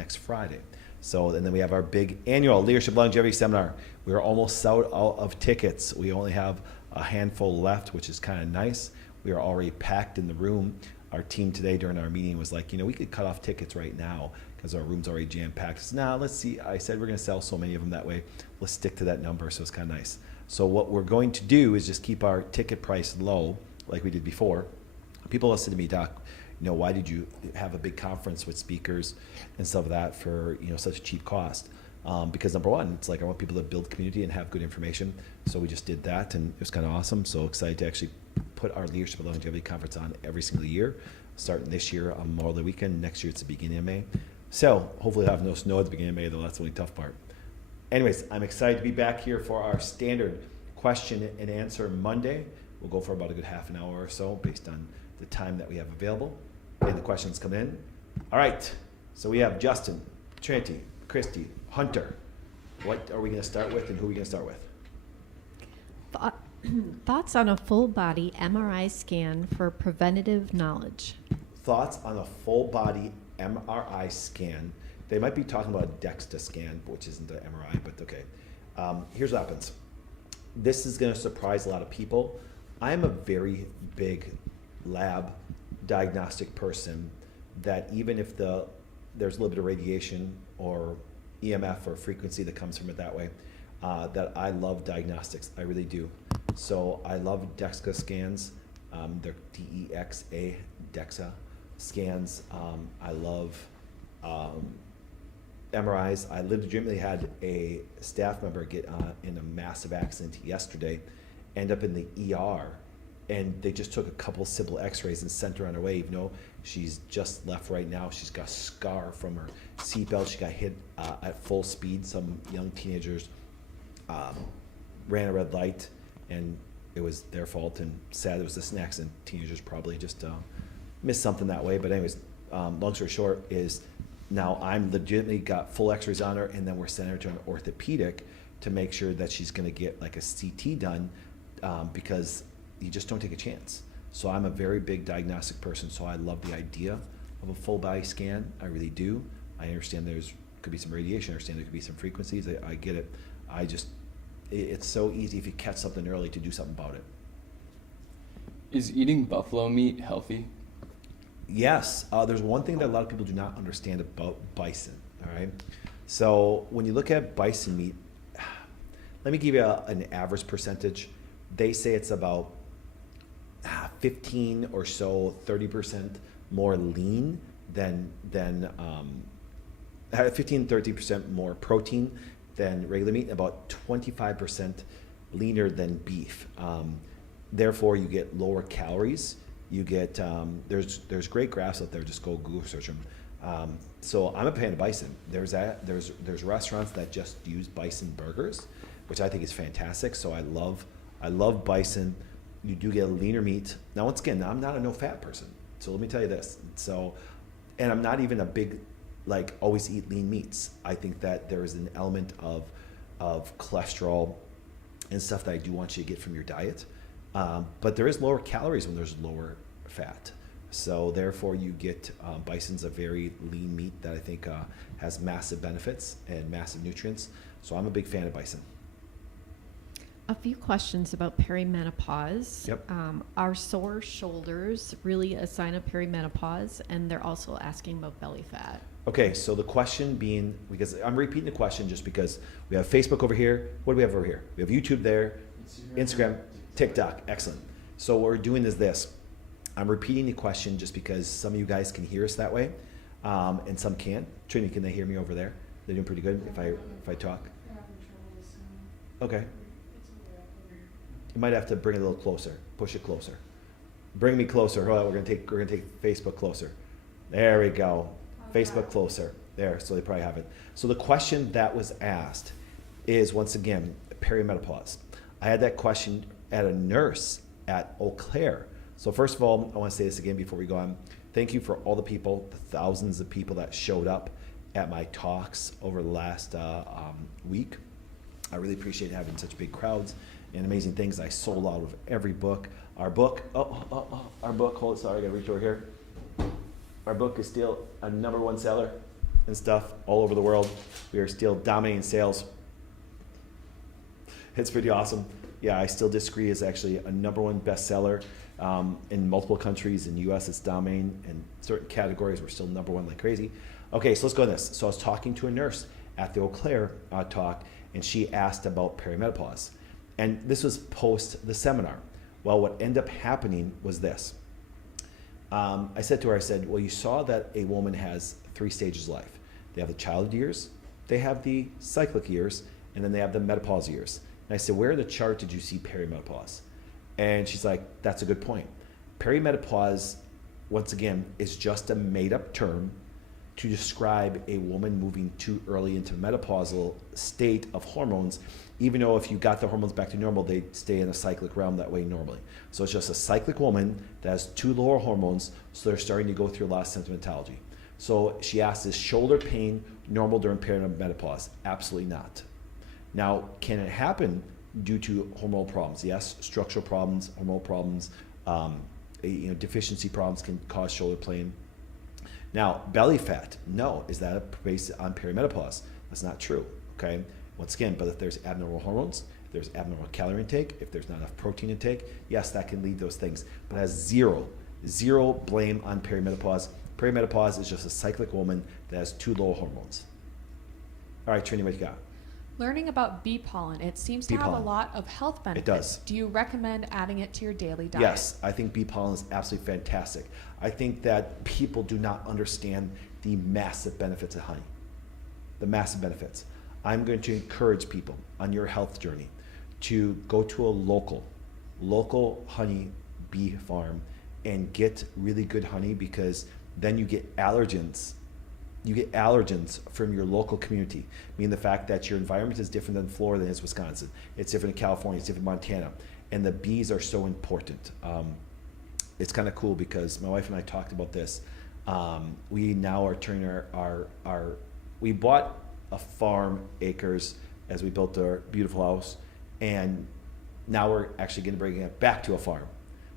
next Friday. So, and then we have our big annual Leadership Longevity Seminar. We are almost out of tickets. We only have a handful left, which is kind of nice. We are already packed in the room. Our team today during our meeting was like, we could cut off tickets right now because our room's already jam-packed. Now, let's see. I said we're going to sell so many of them that way. Let's stick to that number, so it's kind of nice. So what we're going to do is just keep our ticket price low like we did before. People listen to me, Doc, why did you have a big conference with speakers and stuff like that for such a cheap cost? Because number one, it's like I want people to build community and have good information. So we just did that, and it was kind of awesome. So excited to actually put our Leadership and Longevity Conference on every single year, starting this year on Memorial Day weekend. Next year it's the beginning of May. So hopefully we'll have no snow at the beginning of May, though that's the only tough part. Anyways, I'm excited to be back here for our standard question and answer Monday. We'll go for about a good half an hour or so based on the time that we have available. And the questions come in. All right, so we have Justin, Trinity, Christy, Hunter. What are we going to start with, and who are we going to start with? Thoughts on a full body MRI scan for preventative knowledge. Thoughts on a full body MRI scan. They might be talking about a DEXA scan, which isn't an MRI, but okay. Here's what happens. This is going to surprise a lot of people. I am a very big lab diagnostic person that even if there's a little bit of radiation or EMF or frequency that comes from it that way, that I love diagnostics. I really do. So I love DEXA scans. They're DEXA, DEXA scans. I love MRIs. I legitimately had a staff member get in a massive accident yesterday, end up in the ER, and they just took a couple simple x-rays and sent her on her way. Even though she's just left right now, she's got a scar from her seatbelt. She got hit at full speed. Some young teenagers ran a red light, and it was their fault, and sad it was just an accident. Teenagers probably just missed something that way. But anyways, long story short is now I'm legitimately got full x-rays on her, and then we're sending her to an orthopedic to make sure that she's going to get like a CT done because you just don't take a chance. So I'm a very big diagnostic person, so I love the idea of a full body scan. I really do. I understand could be some radiation. I understand there could be some frequencies. I get it. It's so easy if you catch something early to do something about it. Is eating buffalo meat healthy? Yes. There's one thing that a lot of people do not understand about bison, all right? So when you look at bison meat, let me give you an average percentage. They say it's about 15 or so, 30% more lean than 15, 30% more protein than regular meat, and about 25% leaner than beef. Therefore, you get lower calories. You get there's great graphs out there. Just go Google search them. So I'm a fan of bison. There's restaurants that just use bison burgers, which I think is fantastic. So I love bison. You do get a leaner meat. Now, once again, I'm not a no-fat person. So let me tell you this. So, and I'm not even a big, always eat lean meats. I think that there is an element of cholesterol and stuff that I do want you to get from your diet. But there is lower calories when there's lower fat. So therefore you get, bison's a very lean meat that I think has massive benefits and massive nutrients. So I'm a big fan of bison. A few questions about perimenopause. Yep. Are sore shoulders really a sign of perimenopause? And they're also asking about belly fat. Okay, so the question being, because I'm repeating the question just because we have Facebook over here. What do we have over here? We have YouTube there, Instagram, TikTok. Excellent. So what we're doing is this. I'm repeating the question just because some of you guys can hear us that way, and some can't. Trinity, can they hear me over there? They're doing pretty good if I talk. Okay. You might have to bring it a little closer. Push it closer. Bring me closer. Hold on, we're gonna take Facebook closer. There we go. Facebook closer. There. So they probably have it. So the question that was asked is, once again, perimenopause. I had that question at a nurse at Eau Claire. So first of all, I want to say this again before we go on. Thank you for all the people, the thousands of people that showed up at my talks over the last week. I really appreciate having such big crowds and amazing things. I sold out of every book. Our book, our book, hold it, sorry, I gotta reach over here. Our book is still a #1 seller. and stuff all over the world. We are still dominating sales. It's pretty awesome. Yeah, I still disagree. It's actually a #1 bestseller in multiple countries. In the US, it's dominating. In certain categories, we're still #1 like crazy. Okay, so let's go to this. So I was talking to a nurse at the Eau Claire talk, and she asked about perimenopause. And this was post the seminar. Well, what ended up happening was this. I said to her, I said, well, you saw that a woman has 3 stages of life. They have the childhood years, they have the cyclic years, and then they have the menopause years. And I said, where in the chart did you see perimenopause? And she's like, that's a good point. Perimenopause, once again, is just a made-up term to describe a woman moving too early into menopausal state of hormones, even though if you got the hormones back to normal, they stay in a cyclic realm that way normally. So it's just a cyclic woman that has too lower hormones, so they're starting to go through a lot of symptomatology. So she asked, is shoulder pain normal during perimenopause? Absolutely not. Now, can it happen due to hormonal problems? Yes, structural problems, hormonal problems, deficiency problems can cause shoulder pain. Now, belly fat, no. Is that based on perimenopause? That's not true, okay? Once again, but if there's abnormal hormones, if there's abnormal calorie intake, if there's not enough protein intake, yes, that can lead those things. But it has zero blame on perimenopause. Perimenopause is just a cyclic woman that has too low hormones. All right, Trini, what you got? Learning about bee pollen, it seems to Bee have a pollen. lot of health benefits. It does. Do you recommend adding it to your daily diet? Yes, I think bee pollen is absolutely fantastic. I think that people do not understand the massive benefits of honey. The massive benefits. I'm going to encourage people on your health journey to go to a local honey bee farm and get really good honey, because then you get allergens. You get allergens from your local community, meaning the fact that your environment is different than Florida than it's Wisconsin. It's different in California, it's different in Montana. And the bees are so important. It's kind of cool because my wife and I talked about this. We now are turning we bought a farm acres as we built our beautiful house, and now we're actually going to bring it back to a farm.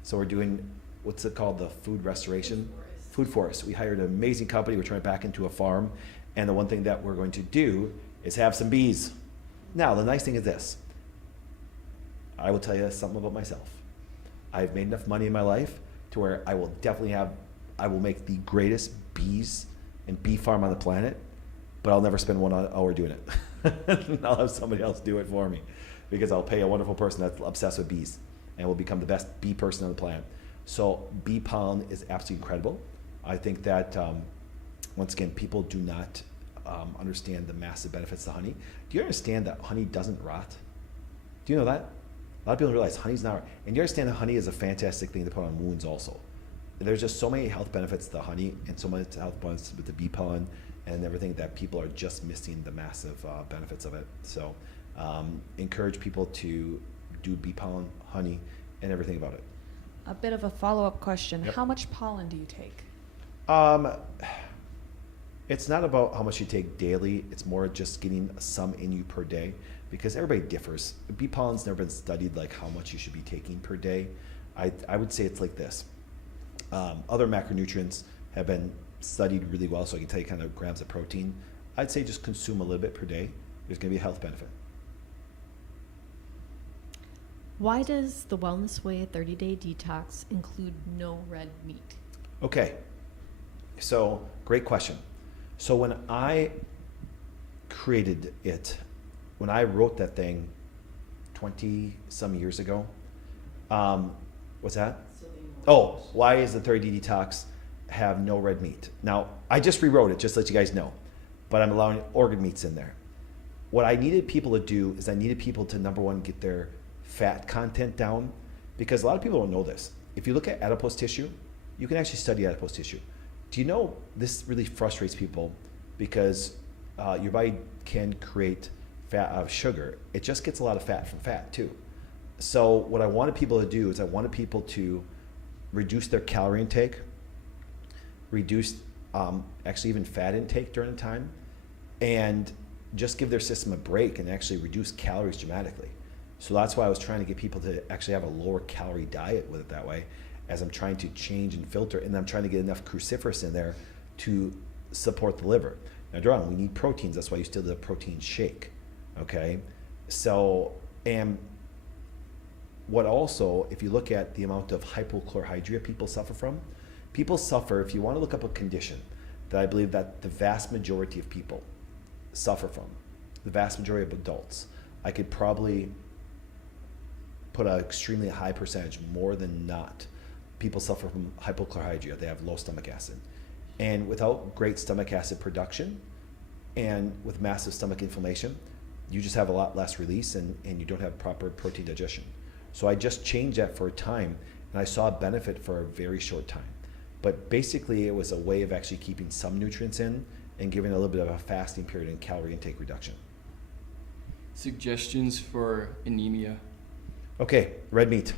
So we're doing, what's it called, the food restoration? Food forest. We hired an amazing company. We're turning it back into a farm. And the one thing that we're going to do is have some bees. Now, the nice thing is this. I will tell you something about myself. I've made enough money in my life to where I will make the greatest bees and bee farm on the planet, but I'll never spend 1 hour doing it. I'll have somebody else do it for me, because I'll pay a wonderful person that's obsessed with bees and will become the best bee person on the planet. So bee pollen is absolutely incredible. I think that, once again, people do not understand the massive benefits of honey. Do you understand that honey doesn't rot? Do you know that? A lot of people don't realize honey's not rot. And you understand that honey is a fantastic thing to put on wounds also. There's just so many health benefits to the honey and so many health benefits with the bee pollen and everything that people are just missing the massive benefits of it. So encourage people to do bee pollen, honey, and everything about it. A bit of a follow-up question. Yep. How much pollen do you take? It's not about how much you take daily. It's more just getting some in you per day, because everybody differs. Bee pollen's never been studied like how much you should be taking per day. I would say it's like this. Other macronutrients have been studied really well, so I can tell you kind of grams of protein. I'd say just consume a little bit per day. There's going to be a health benefit. Why does the Wellness Way 30-day detox include no red meat? Okay, so great question. So when I created it, when I wrote that thing 20 some years ago, what's that? Oh, why is the 30-day detox have no red meat? Now, I just rewrote it, just to let you guys know, but I'm allowing organ meats in there. What I needed people to do is I needed people to, number one, get their fat content down, because a lot of people don't know this. If you look at adipose tissue, you can actually study adipose tissue. Do you know this really frustrates people, because your body can create fat out of sugar. It just gets a lot of fat from fat too. So what I wanted people to do is I wanted people to reduce their calorie intake, reduce actually even fat intake during the time, and just give their system a break and actually reduce calories dramatically. So that's why I was trying to get people to actually have a lower calorie diet with it that way, as I'm trying to change and filter, and I'm trying to get enough cruciferous in there to support the liver. Now, Dawn, we need proteins. That's why you still do a protein shake. Okay? So, and what also, if you look at the amount of hypochlorhydria people suffer from, people suffer, if you want to look up a condition that I believe that the vast majority of people suffer from, the vast majority of adults, I could probably put an extremely high percentage, more than not, people suffer from hypochlorhydria. They have low stomach acid. And without great stomach acid production and with massive stomach inflammation, you just have a lot less release and you don't have proper protein digestion. So I just changed that for a time and I saw a benefit for a very short time. But basically it was a way of actually keeping some nutrients in and giving a little bit of a fasting period and calorie intake reduction. Suggestions for anemia. Okay, red meat.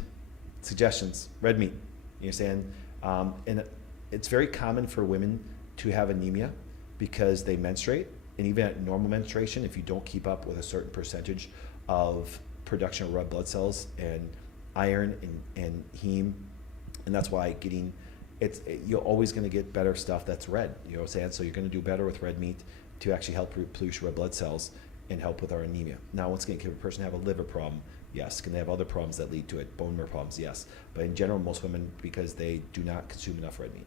Suggestions, red meat. You understand? And it's very common for women to have anemia because they menstruate. And even at normal menstruation, if you don't keep up with a certain percentage of production of red blood cells and iron and heme, and that's why you're always going to get better stuff that's red. You know what I'm saying? So you're going to do better with red meat to actually help replenish red blood cells and help with our anemia. Now, once again, can a person have a liver problem? Yes. Can they have other problems that lead to it? Bone marrow problems? Yes. But in general, most women, because they do not consume enough red meat.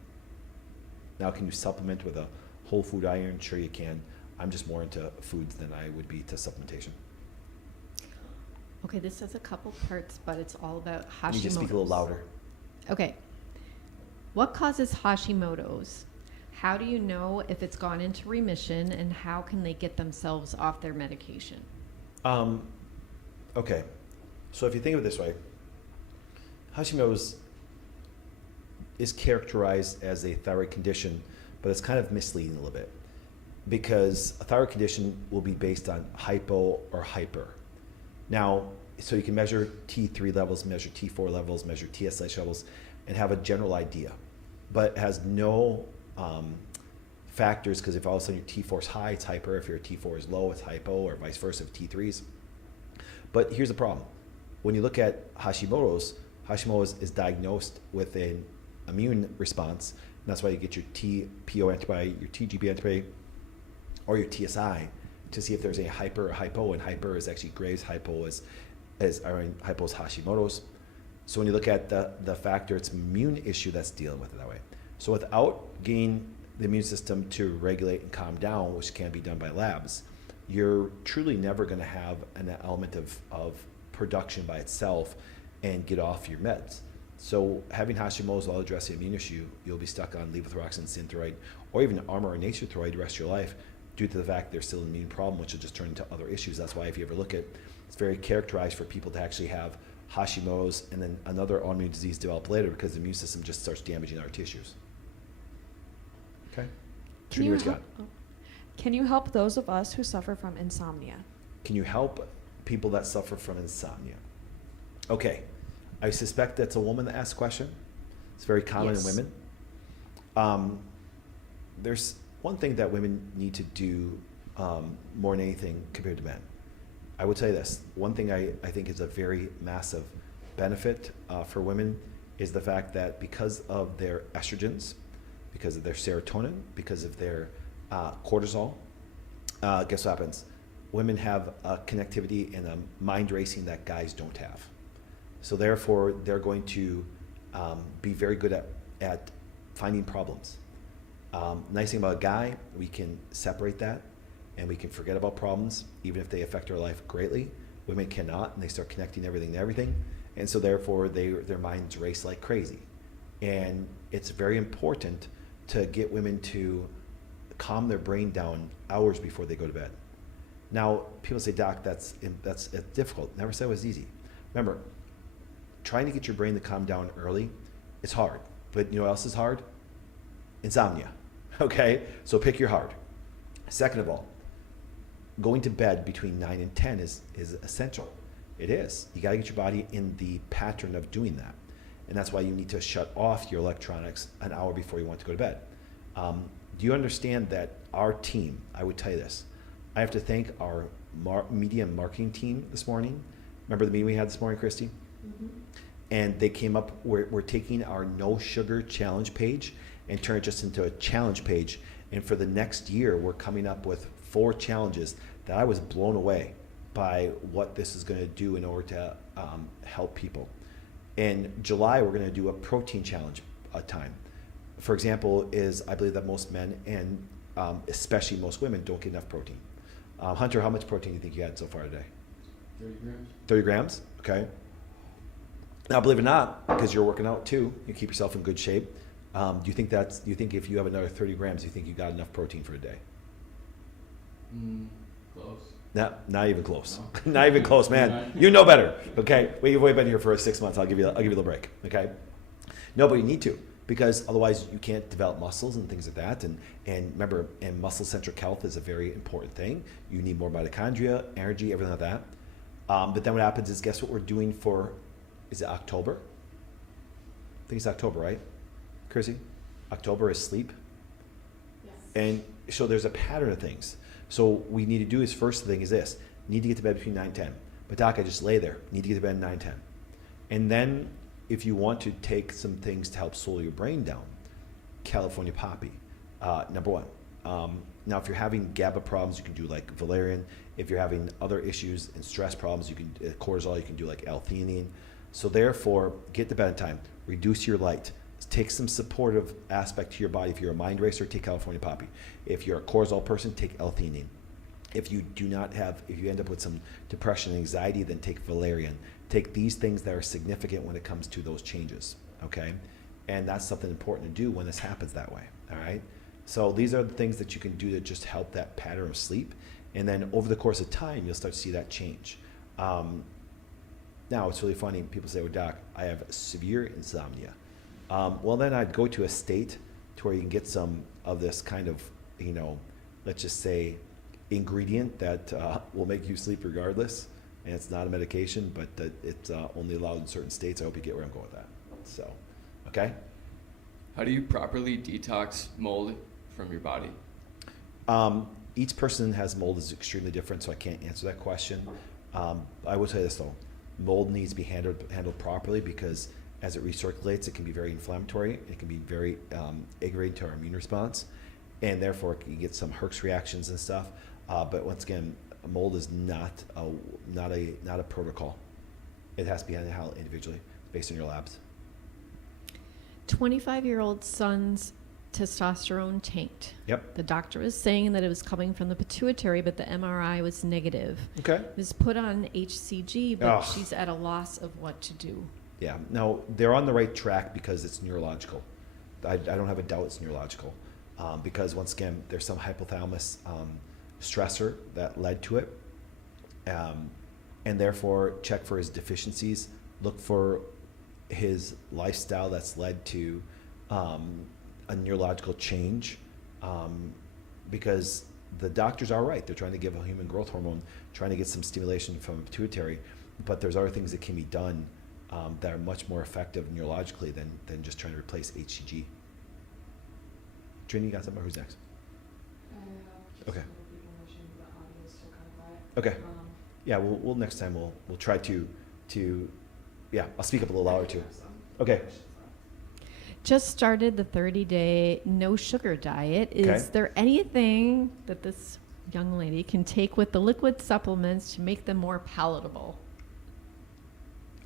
Now, can you supplement with a whole food iron? Sure you can. I'm just more into foods than I would be to supplementation. Okay, this has a couple parts, but it's all about Hashimoto's. You need to speak a little louder. Okay. What causes Hashimoto's? How do you know if it's gone into remission, and how can they get themselves off their medication? Okay. So if you think of it this way, Hashimoto's is characterized as a thyroid condition, but it's kind of misleading a little bit because a thyroid condition will be based on hypo or hyper. Now, so you can measure T3 levels, measure T4 levels, measure TSH levels, and have a general idea. But it has no factors, because if all of a sudden your T4 is high, it's hyper. If your T4 is low, it's hypo, or vice versa with T3s. But here's the problem. When you look at Hashimoto's is diagnosed with an immune response, and that's why you get your TPO antibody, your TGP antibody, or your TSI to see if there's a hyper or hypo, and hyper is actually Graves', hypo is Hashimoto's. So when you look at the factor, it's immune issue that's dealing with it that way. So without getting the immune system to regulate and calm down, which can be done by labs, you're truly never going to have an element of production by itself and get off your meds. So having Hashimoto's while addressing the immune issue, you'll be stuck on levothyroxine, Synthroid, or even Armour or Nature-Throid the rest of your life due to the fact there's still an immune problem, which will just turn into other issues. That's why if you ever look at, it's very characterized for people to actually have Hashimoto's and then another autoimmune disease develop later because the immune system just starts damaging our tissues. Okay? Trudy, what you got? Can you help those of us who suffer from insomnia? Can you help people that suffer from insomnia? Okay. I suspect that's a woman that asked the question. It's very common in women. There's one thing that women need to do more than anything compared to men. I would say this. One thing I think is a very massive benefit for women is the fact that because of their estrogens, because of their serotonin, because of their cortisol, guess what happens? Women have a connectivity and a mind racing that guys don't have. So therefore, they're going to be very good at finding problems. Nice thing about a guy, we can separate that and we can forget about problems, even if they affect our life greatly. Women cannot, and they start connecting everything to everything. And so therefore, their minds race like crazy. And it's very important to get women to calm their brain down hours before they go to bed. Now, people say, Doc, that's difficult. Never said it was easy. Remember, trying to get your brain to calm down early, it's hard. But you know what else is hard? Insomnia. Okay? So pick your hard. Second of all, going to bed between 9 and 10 is essential. It is. You got to get your body in the pattern of doing that. And that's why you need to shut off your electronics an hour before you want to go to bed. Do you understand that our team, I would tell you this, I have to thank our media and marketing team this morning. Remember the meeting we had this morning, Christy? Mm-hmm. And they came up, we're taking our no sugar challenge page and turn it just into a challenge page. And for the next year, we're coming up with 4 challenges that I was blown away by what this is going to do in order to help people. In July, we're going to do a protein challenge time. For example, I believe that most men and especially most women don't get enough protein. Hunter, how much protein do you think you had so far today? 30 grams. 30 grams? Okay. Now, believe it or not, because you're working out too, you keep yourself in good shape. Do you think if you have another 30 grams, do you think you got enough protein for a day? Close. Not even close. Not even close, man. You know better. Okay. Well, you've only been here for 6 months. I'll give you a little break. Okay. No, but you need to, because otherwise you can't develop muscles and things like that. And remember, and muscle-centric health is a very important thing. You need more mitochondria, energy, everything like that. But then what happens is, guess what we're doing for, is it October? I think it's October, right? Chrissy? October is sleep. Yes. And so there's a pattern of things. So what we need to do is, first thing is this: need to get to bed between 9 and 10. But Doc, I just lay there. Need to get to bed at 9, 10. And then if you want to take some things to help slow your brain down, California poppy, number 1. Now, if you're having GABA problems, you can do like valerian. If you're having other issues and stress problems, you can cortisol. You can do like L-theanine. So therefore, get to bed on time. Reduce your light. Take some supportive aspect to your body. If you're a mind racer, take California poppy. If you're a cortisol person, take L-theanine. If you end up with some depression and anxiety, then take valerian. Take these things that are significant when it comes to those changes, okay? And that's something important to do when this happens that way, all right? So these are the things that you can do to just help that pattern of sleep. And then over the course of time, you'll start to see that change. Now, it's really funny. People say, well, Doc, I have severe insomnia. Well, then I'd go to a state to where you can get some of this kind of, let's just say, ingredient that will make you sleep regardless. And it's not a medication, but it's only allowed in certain states. I hope you get where I'm going with that. So, okay? How do you properly detox mold from your body? Each person has mold is extremely different, so I can't answer that question. I will say this, though. Mold needs to be handled properly, because as it recirculates, it can be very inflammatory. It can be very aggravating to our immune response, and therefore you get some Herx reactions and stuff. But once again, mold is not a protocol. It has to be handled individually based on your labs. 25-year-old son's testosterone tanked. Yep. The doctor was saying that it was coming from the pituitary, but the MRI was negative. Okay. It was put on HCG, but she's at a loss of what to do. Yeah. Now, they're on the right track because it's neurological. I don't have a doubt it's neurological, because once again, there's some hypothalamus stressor that led to it, and therefore check for his deficiencies. Look for his lifestyle that's led to a neurological change, because the doctors are right. They're trying to give a human growth hormone, trying to get some stimulation from the pituitary, but there's other things that can be done that are much more effective neurologically than just trying to replace HCG. Trini, you got something? Who's next? Okay. Okay. Yeah, we'll next time we'll try to yeah, I'll speak up a little louder too. Okay. Just started the 30-day no sugar diet. Is there anything that this young lady can take with the liquid supplements to make them more palatable?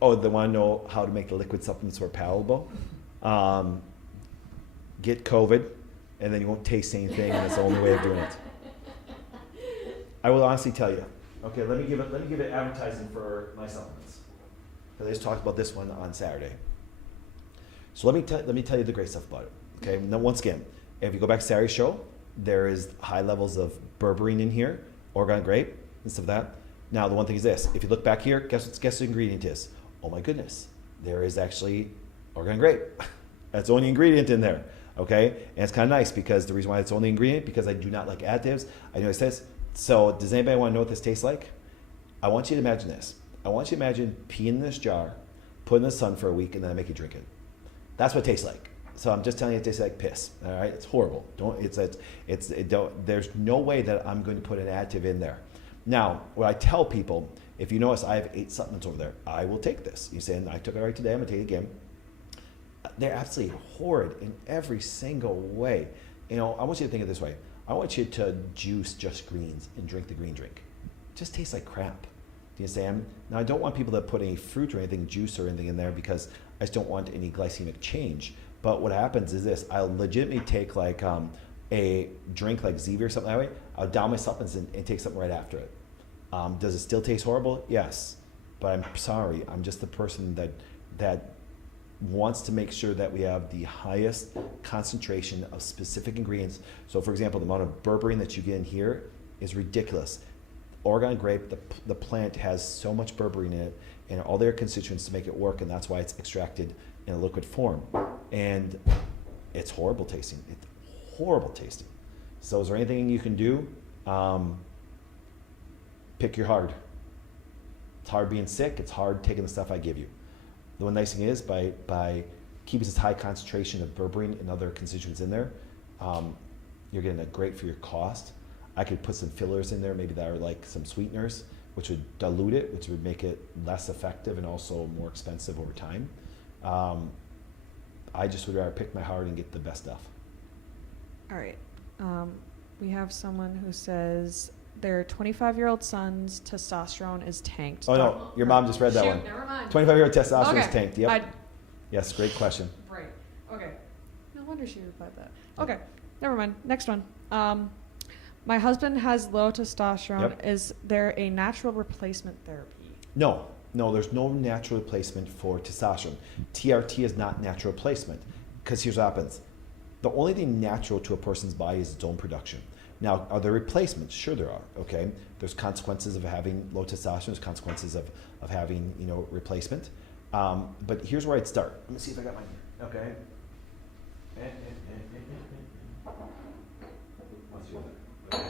Oh, they want to know how to make the liquid supplements more palatable? Get COVID, and then you won't taste anything, and that's the only way of doing it. I will honestly tell you. Okay, let me give it advertising for my supplements, because I just talked about this one on Saturday. So let me tell you the great stuff about it. Okay, now once again, if you go back to Saturday's show, there is high levels of berberine in here, Oregon grape, and stuff like that. Now the one thing is this: if you look back here, guess what the ingredient is? Oh my goodness, there is actually Oregon grape. That's the only ingredient in there. Okay, and it's kind of nice, because the reason why it's the only ingredient, because I do not like additives. I know it says. So does anybody want to know what this tastes like? I want you to imagine this. I want you to imagine peeing in this jar, put it in the sun for a week, and then I make you drink it. That's what it tastes like. So I'm just telling you, it tastes like piss. All right, it's horrible. There's no way that I'm going to put an additive in there. Now, what I tell people, if you notice, I have 8 supplements over there. I will take this. You say, I took it right today. I'm gonna take it again. They're absolutely horrid in every single way. You know, I want you to think of it this way. I want you to juice just greens and drink the green drink. It just tastes like crap. Do you understand? Now, I don't want people to put any fruit or anything, juice or anything in there because I just don't want any glycemic change. But what happens is this, I'll legitimately take like a drink like Zevia or something that way. I'll down my supplements and take something right after it. Does it still taste horrible? Yes. But I'm sorry, I'm just the person that wants to make sure that we have the highest concentration of specific ingredients. So for example, the amount of berberine that you get in here is ridiculous. Oregon grape, the plant has so much berberine in it and all their constituents to make it work, and that's why it's extracted in a liquid form. And it's horrible tasting. It's horrible tasting. So is there anything you can do? Pick your hard. It's hard being sick. It's hard taking the stuff I give you. The one nice thing is by keeping this high concentration of berberine and other constituents in there, you're getting a great for your cost. I could put some fillers in there, maybe that are like some sweeteners, which would dilute it, which would make it less effective and also more expensive over time. I just would rather pick my heart and get the best stuff. All right. We have someone who says their 25-year-old son's testosterone is tanked. Oh no, your mom just read that one. Never mind. 25-year-old testosterone is Okay. tanked. Yep. Yes, great question. Right. Okay. No wonder she replied that. Okay. Never mind. Next one. My husband has low testosterone. Yep. Is there a natural replacement therapy? No, there's no natural replacement for testosterone. TRT is not natural replacement because here's what happens. The only thing natural to a person's body is its own production. Now, are there replacements? Sure there are, okay? There's consequences of having low testosterone, there's consequences of having, replacement. But here's where I'd start. Let me see if I got mine here, okay? Okay.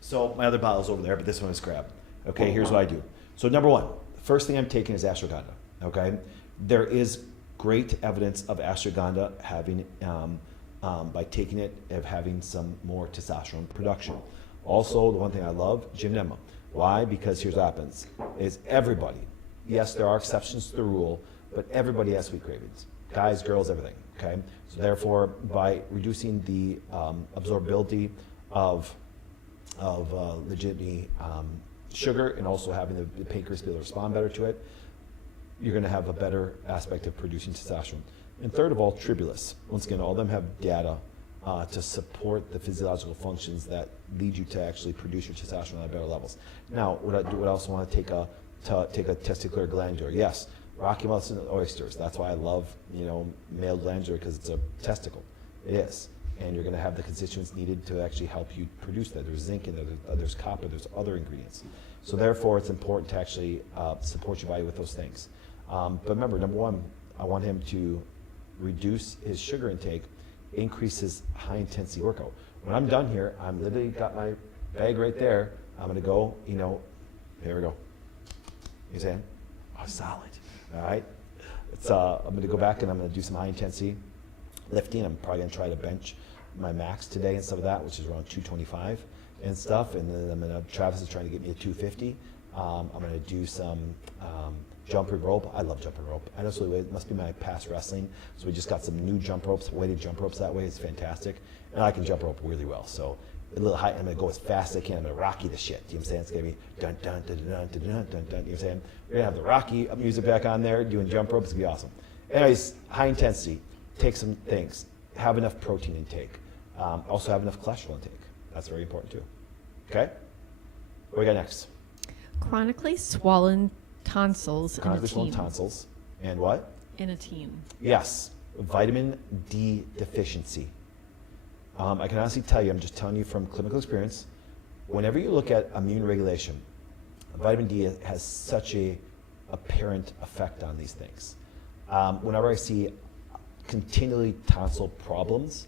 So my other bottle's over there, but this one is grabbed. Okay, here's what I do. So number one, first thing I'm taking is ashwagandha, okay? There is great evidence of ashwagandha having, by taking it, of having some more testosterone production. Also, the one thing I love, gymnema. Why? Because here's what happens, is everybody, yes, there are exceptions to the rule, but everybody has sweet cravings. Guys, girls, everything, okay? So therefore, by reducing the absorbability of legitimately sugar and also having the pancreas be able to respond better to it, you're going to have a better aspect of producing testosterone. And third of all, tribulus. Once again, all of them have data to support the physiological functions that lead you to actually produce your testosterone at better levels. Now, would I also want to take a testicular glandular? Yes, Rocky Mountain oysters. That's why I love male glandular, because it's a testicle. It is. And you're going to have the constituents needed to actually help you produce that. There's zinc in there, there's copper, there's other ingredients. So therefore, it's important to actually support your body with those things. But remember, number one, I want him to reduce his sugar intake, increase his high-intensity workout. When I'm done here, I'm literally got my bag right there. I'm going to go, here we go. You saying? Oh, solid. All right. I'm going to go back and I'm going to do some high-intensity lifting. I'm probably going to try to bench my max today and stuff of that, which is around 225 and stuff. And then Travis is trying to get me a 250. I'm going to do some jumping rope. I love jumping rope. I know it must be my past wrestling. So we just got some new jump ropes, weighted jump ropes that way. It's fantastic. And I can jump rope really well. So a little high, I'm going to go as fast as I can. I'm going to Rocky the shit. You know what I'm saying? It's going to be dun, dun, dun, dun, dun, dun, dun, dun. You know what I'm saying? We're going to have the Rocky music back on there, doing jump ropes. It's going to be awesome. Anyways, high intensity. Take some things. Have enough protein intake. Also have enough cholesterol intake. That's very important too. Okay? What do we got next? Chronically swollen tonsils Chronically in a swollen teen. tonsils. And what? In a teen. Yes. Vitamin D deficiency. I can honestly tell you, I'm just telling you from clinical experience, whenever you look at immune regulation, vitamin D has such a apparent effect on these things. Whenever I see continually tonsil problems,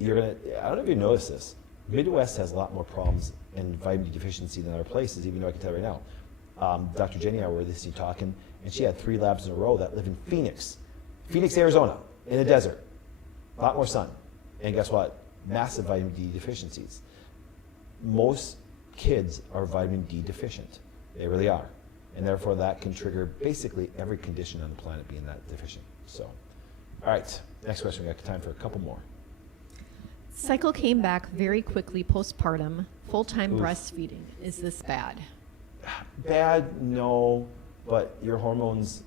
I don't know if you notice this, Midwest has a lot more problems in vitamin D deficiency than other places, even though I can tell you right now. Dr. Jenny and I were listening talking, and she had 3 labs in a row that live in Phoenix, Arizona, in the desert. A lot more sun. And guess what? Massive vitamin D deficiencies. Most kids are vitamin D deficient. They really are. And therefore that can trigger basically every condition on the planet being that deficient. So, all right, next question. We got time for a couple more. Cycle came back very quickly postpartum. Full-time Oof. breastfeeding. Is this bad? Bad, no, but your hormones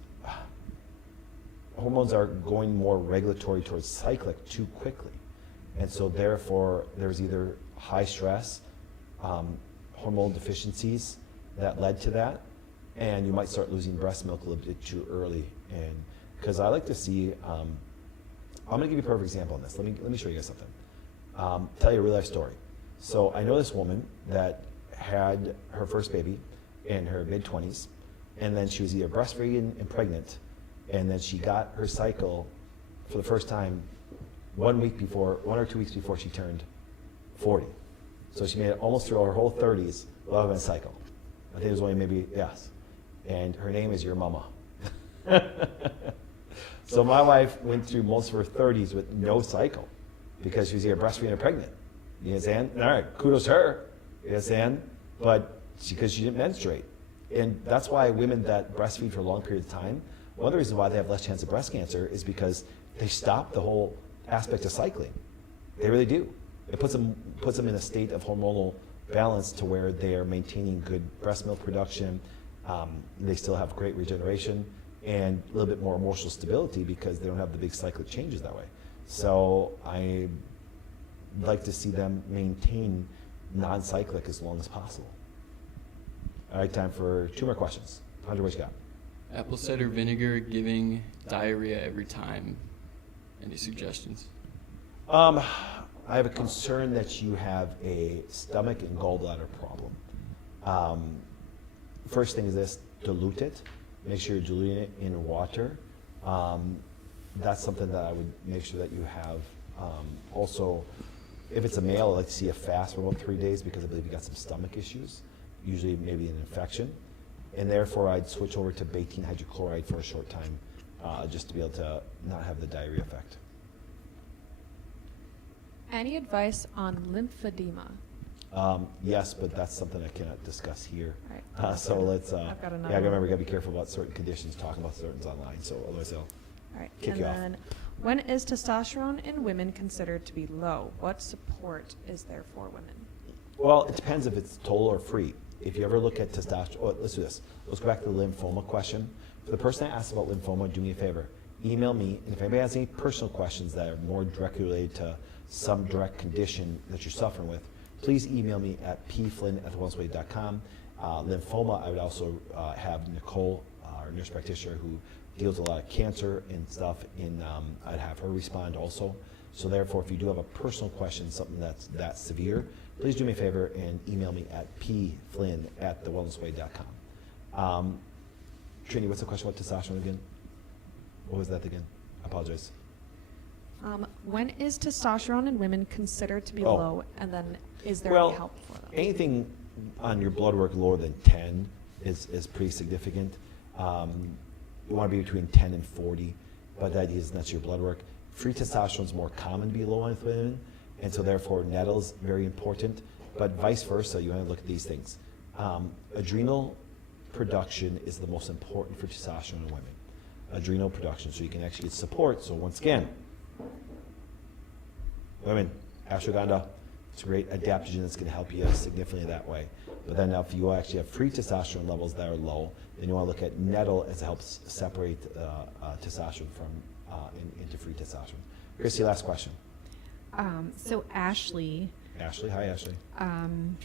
are going more regulatory towards cyclic too quickly. And so therefore, there's either high stress, hormone deficiencies that led to that, and you might start losing breast milk a little bit too early. And because I like to see, I'm going to give you a perfect example on this. Let me show you guys something. Tell you a real life story. So I know this woman that had her first baby in her mid-20s, and then she was either breastfeeding and pregnant, and then she got her cycle for the first time 1 or 2 weeks before she turned 40. So she made it almost through her whole 30s without having a cycle. I think it was only maybe, yes. And her name is your mama. So my wife went through most of her 30s with no cycle because she was either breastfeeding or pregnant. You understand? All right, kudos to her. You understand? But because she didn't menstruate. And that's why women that breastfeed for a long period of time, one of the reasons why they have less chance of breast cancer is because they stop the whole aspect of cycling. They really do. It puts them in a state of hormonal balance to where they are maintaining good breast milk production. They still have great regeneration and a little bit more emotional stability because they don't have the big cyclic changes that way. So I like to see them maintain non-cyclic as long as possible. All right, time for 2 more questions. Hunter, what you got? Apple cider vinegar giving diarrhea every time. Any suggestions? I have a concern that you have a stomach and gallbladder problem. First thing is this, dilute it. Make sure you're diluting it in water. That's something that I would make sure that you have. Also, if it's a male, I like to see a fast for about 3 days because I believe you got some stomach issues, usually maybe an infection. And therefore, I'd switch over to betaine hydrochloride for a short time just to be able to not have the diarrhea effect. Any advice on lymphedema? Yes, but that's something I cannot discuss here. Right. So let's, I've got another yeah, remember, one. we gotta be careful about certain conditions, talking about certain online, so otherwise they'll All right. kick And you off. then, when is testosterone in women considered to be low? What support is there for women? Well, it depends if it's total or free. If you ever look at testosterone, oh, let's do this. Let's go back to the lymphoma question. For the person that asked about lymphoma, do me a favor. Email me, and if anybody has any personal questions that are more directly related to some direct condition that you're suffering with, please email me at pflynn@thewellnessway.com. Lymphoma, I would also have Nicole, our nurse practitioner who deals with a lot of cancer and stuff, I'd have her respond also. So therefore, if you do have a personal question, something that's that severe, please do me a favor and email me at pflynn@thewellnessway.com. Trini, what's the question about testosterone again? What was that again? I apologize. When is testosterone in women considered to be Oh. low, and then is there Well, any help for them? anything on your blood work lower than 10 is pretty significant. You want to be between 10 and 40, but the idea is that's your blood work. Free testosterone is more common to be low in women, and so therefore nettles very important, but vice versa, you want to look at these things. Adrenal production is the most important for testosterone in women. Adrenal production, so you can actually get support. So once again, women, ashwagandha, it's a great adaptogen that's going to help you significantly that way. But then now if you actually have free testosterone levels that are low, then you want to look at nettle as it helps separate testosterone from into free testosterone. Christy, last question. So Ashley, Ashley, hi Ashley.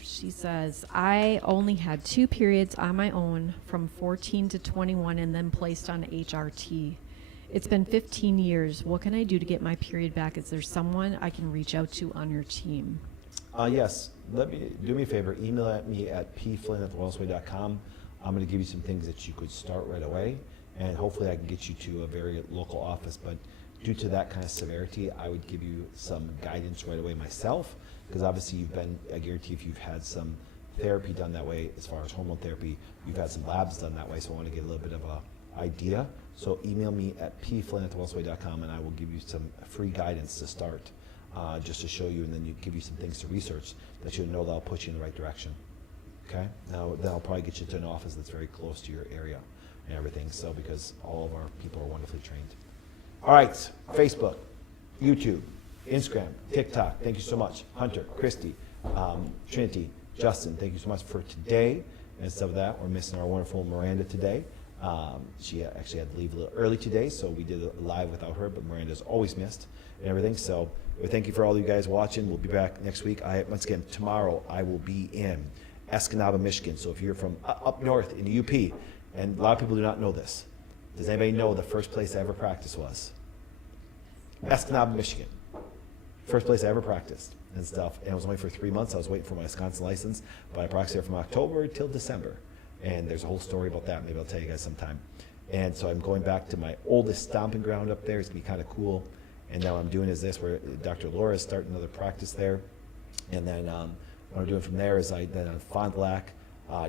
she says, I only had 2 periods on my own from 14 to 21 and then placed on HRT. It's been 15 years. What can I do to get my period back? Is there someone I can reach out to on your team? Yes, do me a favor, email at me at pflynn@thewellnessway.com. I'm going to give you some things that you could start right away, and hopefully I can get you to a very local office. But due to that kind of severity, I would give you some guidance right away myself, because obviously I guarantee if you've had some therapy done that way, as far as hormone therapy, you've had some labs done that way, so I want to get a little bit of a idea. So email me at pflynn@thewellnessway.com, and I will give you some free guidance to start, just to show you, and then give you some things to research that you'll know that'll put you in the right direction. Okay? Now, that'll probably get you to an office that's very close to your area and everything, so because all of our people are wonderfully trained. All right, Facebook, YouTube, Instagram, TikTok, thank you so much. Hunter, Christy, Trinity, Justin, thank you so much for today. And stuff of that, we're missing our wonderful Miranda today. She actually had to leave a little early today, so we did it live without her, but Miranda's always missed and everything. So thank you for all you guys watching. We'll be back next week. Once again, tomorrow I will be in Escanaba, Michigan. So if you're from up north in the UP, and a lot of people do not know this, does anybody know the first place I ever practiced was? Escanaba, Michigan. First place I ever practiced and stuff. And it was only for 3 months. I was waiting for my Wisconsin license, but I practiced there from October till December. And there's a whole story about that. Maybe I'll tell you guys sometime. And so I'm going back to my oldest stomping ground up there. It's going to be kind of cool. And now what I'm doing is this, where Dr. Laura is starting another practice there. And then what I'm doing from there is then on Fond du Lac,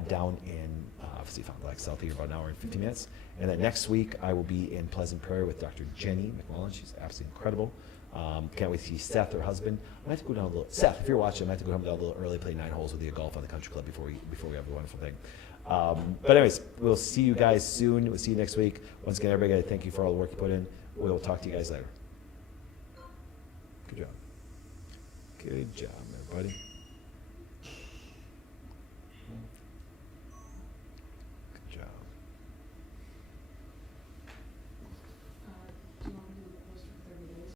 down in, obviously Fond du Lac, south here, about an hour and 50 minutes. And then next week, I will be in Pleasant Prairie with Dr. Jenny McMullen. She's absolutely incredible. Can't wait to see Seth, her husband. I might have to go down a little. Seth, if you're watching, I might have to go down a little early, play 9 holes with you at golf on the country club before we have the wonderful thing. But anyways, we'll see you guys soon. We'll see you next week. Once again, everybody, thank you for all the work you put in. We'll talk to you guys later. Good job. Good job, everybody.